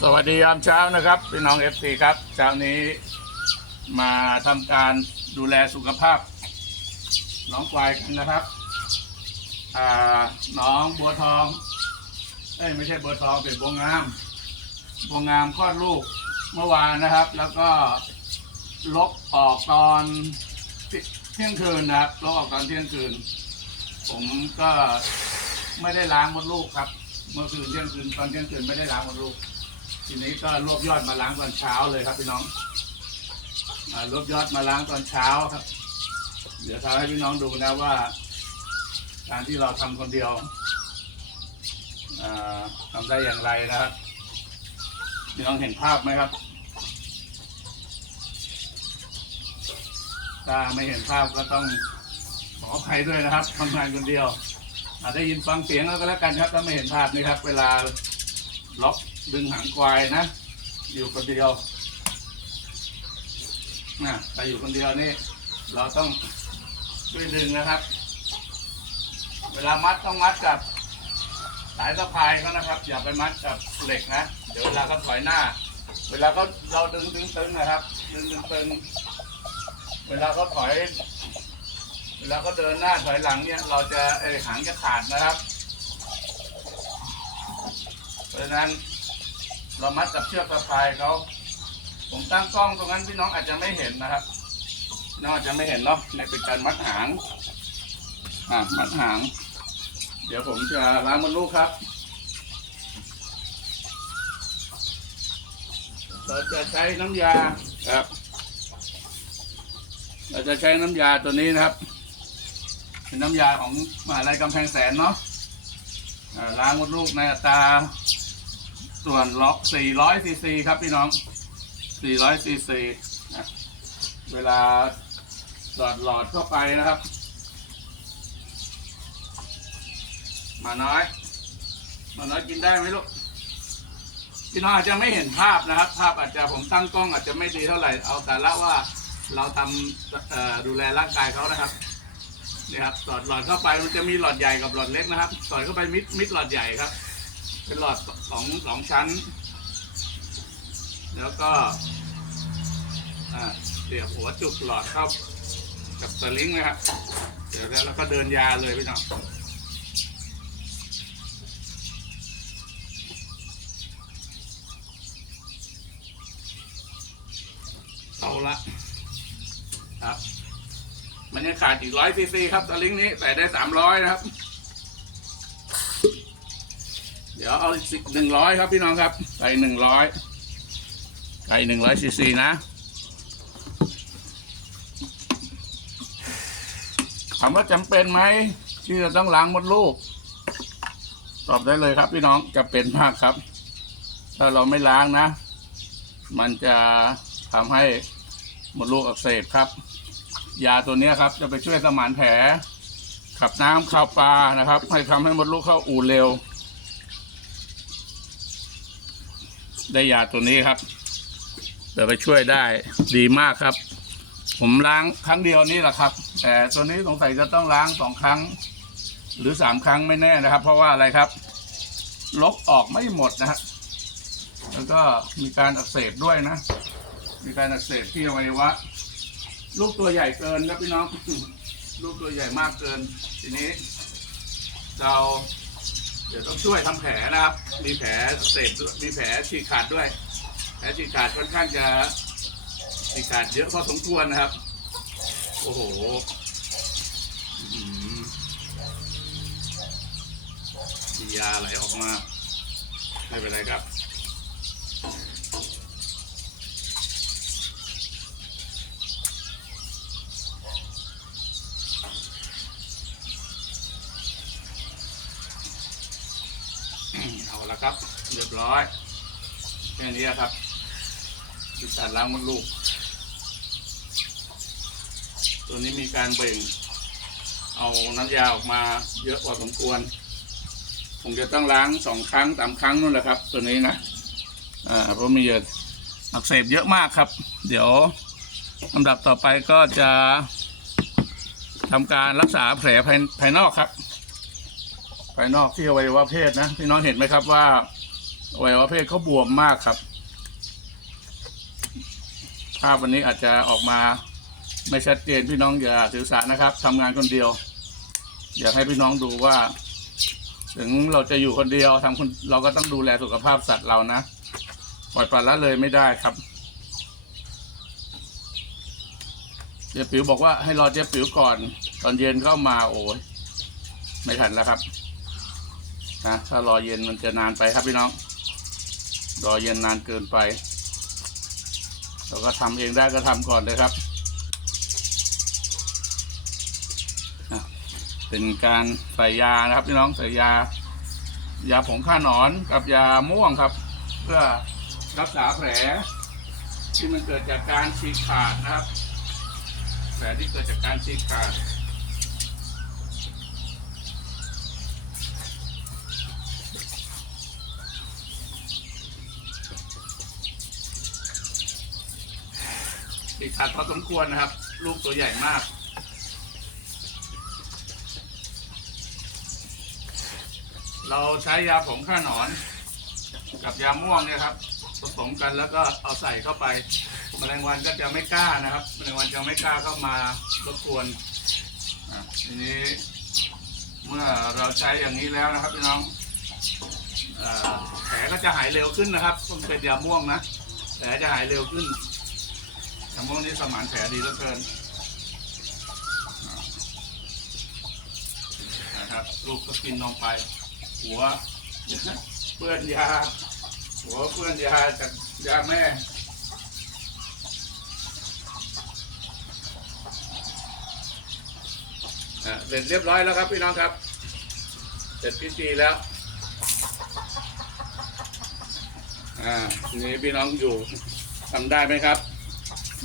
สวัสดียามเช้านะครับพี่น้องเอฟซีครับเช้านี้มาทำการดูแลสุขภาพ น้องควายกันนะครับอ่าน้องบัวทองเอ้ยไม่ใช่บัวทองเป็นบัวงามบัวงามคลอดลูกเมื่อวานนะครับ แล้วก็ลกออกตอนเที่ยงคืนนะครับลกออกตอนเที่ยงคืน ผมก็ไม่ได้ล้างมดลูกครับ เมื่อคืนเที่ยงคืนตอนเที่ยงคืนไม่ได้ล้างมดลูก ทีนี้ก็รวบยอดมาล้างตอนเช้าเลยครับพี่น้องอรวบยอดมาล้างตอนเช้าครับ เดี๋ยวทำให้พี่น้องดูนะว่า การที่เราทำคนเดียวอ่าทำได้อย่างไรนะครับ พี่น้องเห็นภาพไหมครับ ถ้าไม่เห็นภาพก็ต้องขออภัยด้วยนะครับทำงานคนเดียวอาจได้ยินฟังเสียงแล้วก็แล้วกันครับถ้าไม่เห็นภาพนี่ครับ เวลาล็อก ดึงหางควายนะ อยู่คนเดียวนะไปอยู่คนเดียวนี่ เราต้องช่วยดึงนะครับ เวลามัดต้องมัดกับสายสะพายเขานะครับ อย่าไปมัดกับเหล็กนะ เดี๋ยวเวลาเขาถอยหน้า เวลาเขาเราดึงดึงตึงนะครับ ดึงดึงตึงเวลาเขาถอย เวลาเขาเดินหน้าถอยหลังเนี่ย เราจะเอหางจะขาดนะครับ เพราะฉะนั้น เรามัดกับเชือกสะพายเขาผมตั้งกล้องตรงนั้นพี่น้องอาจจะไม่เห็นนะครับพี่น้องอาจจะไม่เห็นเนาะในเป็นการมัดหางอ่ามัดหาง เดี๋ยวผมจะล้างมันลูกครับเราจะใช้น้ำยาครับ เราจะใช้น้ำยาตัวนี้นะครับ เป็นน้ำยาของมหาลัยกำแพงแสนเนาะล้างมดลูกในอัตรา ส่วนล็อก400ซีซีครับพี่น้อง 400ซีซีเวลาหลอดหลอดเข้าไปนะครับ มาน้อย มาน้อยกินได้ไหมลูกพี่น้องอาจจะไม่เห็นภาพนะครับ ภาพอาจจะผมตั้งกล้องอาจจะไม่ดีเท่าไหร่เอาแต่ละว่าเราทำดูแลร่างกายเขานะครับนี่ครับสอดหลอดเข้าไปมันจะมีหลอดใหญ่กับหลอดเล็กนะครับสอดเข้าไปมิดมิดหลอดใหญ่ครับ เป็นหลอดสองสองชั้น แล้วก็เสียบหัวจุกหลอดเข้ากับสลิงนะครับเดี๋ยวแล้วเราก็เดินยาเลยพี่น้องเอาละครับ มันยังขาดอีกร้อยซีซีครับสลิงนี้ใส่ได้สามร้อยนะครับ ดี๋ยวเอาหนึ่งร้อยครับพี่น้องครับใส่หนึ่งร้อยใส่หนึ่งร้อยซีซีนะถามว่าจำเป็นไหมที่จะต้องล้างมดลูก ตอบได้เลยครับพี่น้องจะเป็นมากครับ ถ้าเราไม่ล้างนะ มันจะทำให้มดลูกอักเสบครับ ยาตัวนี้ครับ จะไปช่วยสมานแผลขับน้ำขับปลานะครับ ให้ทำให้มดลูกเข้าอู่เร็ว ได้ยาตัวนี้ครับจะไปช่วยได้ดีมากครับ ผมล้างครั้งเดียวนี่แหละครับ แต่ตัวนี้สงสัยจะต้องล้างสองครั้ง หรือสามครั้งไม่แน่นะครับ เพราะว่าอะไรครับลบออกไม่หมดนะฮะแล้วก็มีการอักเสบด้วยนะ มีการอักเสบที่อวัยวะลูกตัวใหญ่เกินครับพี่น้องลูกตัวใหญ่มากเกิน ทีนี้เรา เดี๋ยวต้องช่วยทำแผลนะครับ มีแผลเสพมีแผลฉีกขาดด้วย แผลฉีกขาดค่อนข้างจะฉีกขาดเยอะพอสมควรนะครับ โอ้โหมียาไหลออกมา ไม่เป็นไรครับ เอาละครับ เรียบร้อยแค่นี้ครับที่การล้างมดลูก ตัวนี้มีการเบ่ง เอาน้ำยาออกมาเยอะพอสมควรผมจะต้องล้างสองครั้งสามครั้งนู่นแหละครับ ตัวนี้นะอ่าเพราะมีเยอะอักเสบเยอะมากครับ เดี๋ยวลำดับต่อไปก็จะทำการรักษาแผลภายภายนอกครับ ภายนอกที่อวัยวะเพศนะพี่น้องเห็นไหมครับว่าอวัยวะเพศเขาบวมมากครับ ภาพวันนี้อาจจะออกมาไม่ชัดเจนพี่น้องอย่าถือสานะครับทำงานคนเดียว อยากให้พี่น้องดูว่า ถึงเราจะอยู่คนเดียวทำคนเราก็ต้องดูแลสุขภาพสัตว์เรานะปล่อยปละละเลยไม่ได้ครับเจ๊ปิ๋วบอกว่าให้รอเจ๊ปิ๋วก่อน ตอนเย็นเข้ามาโอ้ยไม่ทันแล้วครับ นะถ้ารอเย็นมันจะนานไปครับพี่น้อง รอเย็นนานเกินไป เราก็ทำเองได้ก็ทำก่อนเลยครับ เป็นการใส่ยานะครับพี่น้องใส่ยายาผงฆ่าหนอนกับยาม่วงครับ เพื่อรักษาแผล ที่มันเกิดจากการฉีกขาดนะครับ แผลที่เกิดจากการฉีกขาด ฉีกขาดพอสมควรนะครับ ลูกตัวใหญ่มาก เราใช้ยาผงฆ่าหนอน กับยาม่วงเนี่ยครับผสมกันแล้วก็เอาใส่เข้าไปแมลงวันก็จะไม่กล้านะครับแมลงวันจะไม่กล้าเข้ามารบกวนอะทีนี้เมื่อเราใช้อย่างนี้แล้วนะครับพี่น้องแผลก็จะหายเร็วขึ้นนะครับต้องเป็นยาม่วงนะแผลจะหายเร็วขึ้น ยาม่วงนี่สมานแผลดีเหลือเกินอะนะครับลูกก็กินลงไป หัวเปื้อนยา หัวเปื้อนยาจากยาแม่อะเสร็จเรียบร้อยแล้วครับพี่น้องครับ เสร็จพิธีแล้วอ่าทีนี้พี่น้องอยู่ทำได้ไหมครับ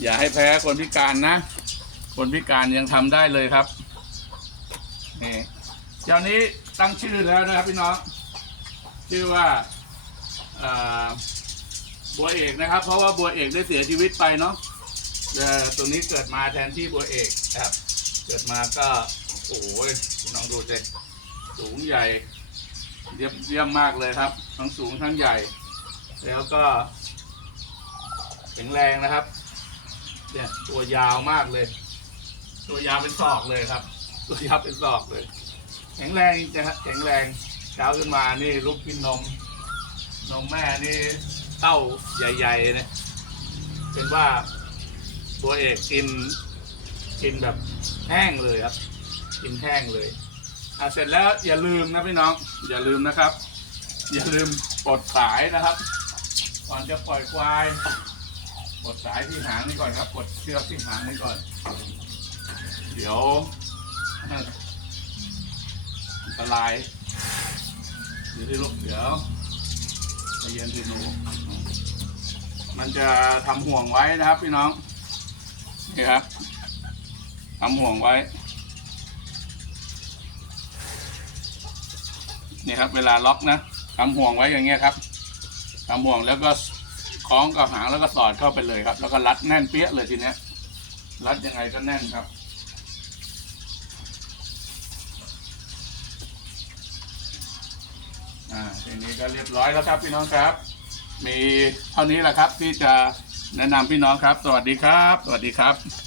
อย่าให้แพ้คนพิการนะ คนพิการยังทำได้เลยครับนี่เจ้านี้ตั้งชื่อแล้วนะครับพี่น้อง ชื่อว่าบัวเอกนะครับ เพราะว่าบัวเอกได้เสียชีวิตไปเนาะแต่ตัวนี้เกิดมาแทนที่บัวเอกนะครับ เกิดมาก็โอ้ยพี่น้องดูสิสูงใหญ่เยี่ยมเยี่ยมมากเลยครับ ทั้งสูงทั้งใหญ่ แล้วก็แข็งแรงนะครับ เนี่ยตัวยาวมากเลย ตัวยาวเป็นศอกเลยครับ ตัวยาวเป็นศอกเลย แข็งแรงจะแข็งแรงเช้าขึ้นมานี่ลุกกินนมนมแม่นี่เต้าใหญ่ๆเนี่ยเป็นว่าตัวเอกกินกินแบบแห้งเลยครับ กินแห้งเลยอะเสร็จแล้วอย่าลืมนะพี่น้อง อย่าลืมนะครับ อย่าลืมปลดสายนะครับก่อนจะปล่อยควาย ดสายที่หางนี่ก่อนครับปลดเชือกที่หางนี่ก่อน เดี๋ยวอันตรายเดี๋ยวที่ลูกเดี๋ยวใจเย็นสิหนู มันจะทำห่วงไว้นะครับพี่น้อง นี่ครับทำห่วงไว้ นี่ครับ เวลาล็อกนะทำห่วงไว้อย่างเงี้ยครับทำห่วงแล้วก็ คล้องกับหางแล้วก็สอดเข้าไปเลยครับ แล้วก็รัดแน่นเปี้ยเลยทีเนี้ย รัดยังไงก็แน่นครับ อ่าทีนี้ก็เรียบร้อยแล้วครับพี่น้องครับ มีเท่านี้แหละครับที่จะแนะนำพี่น้องครับ สวัสดีครับ สวัสดีครับ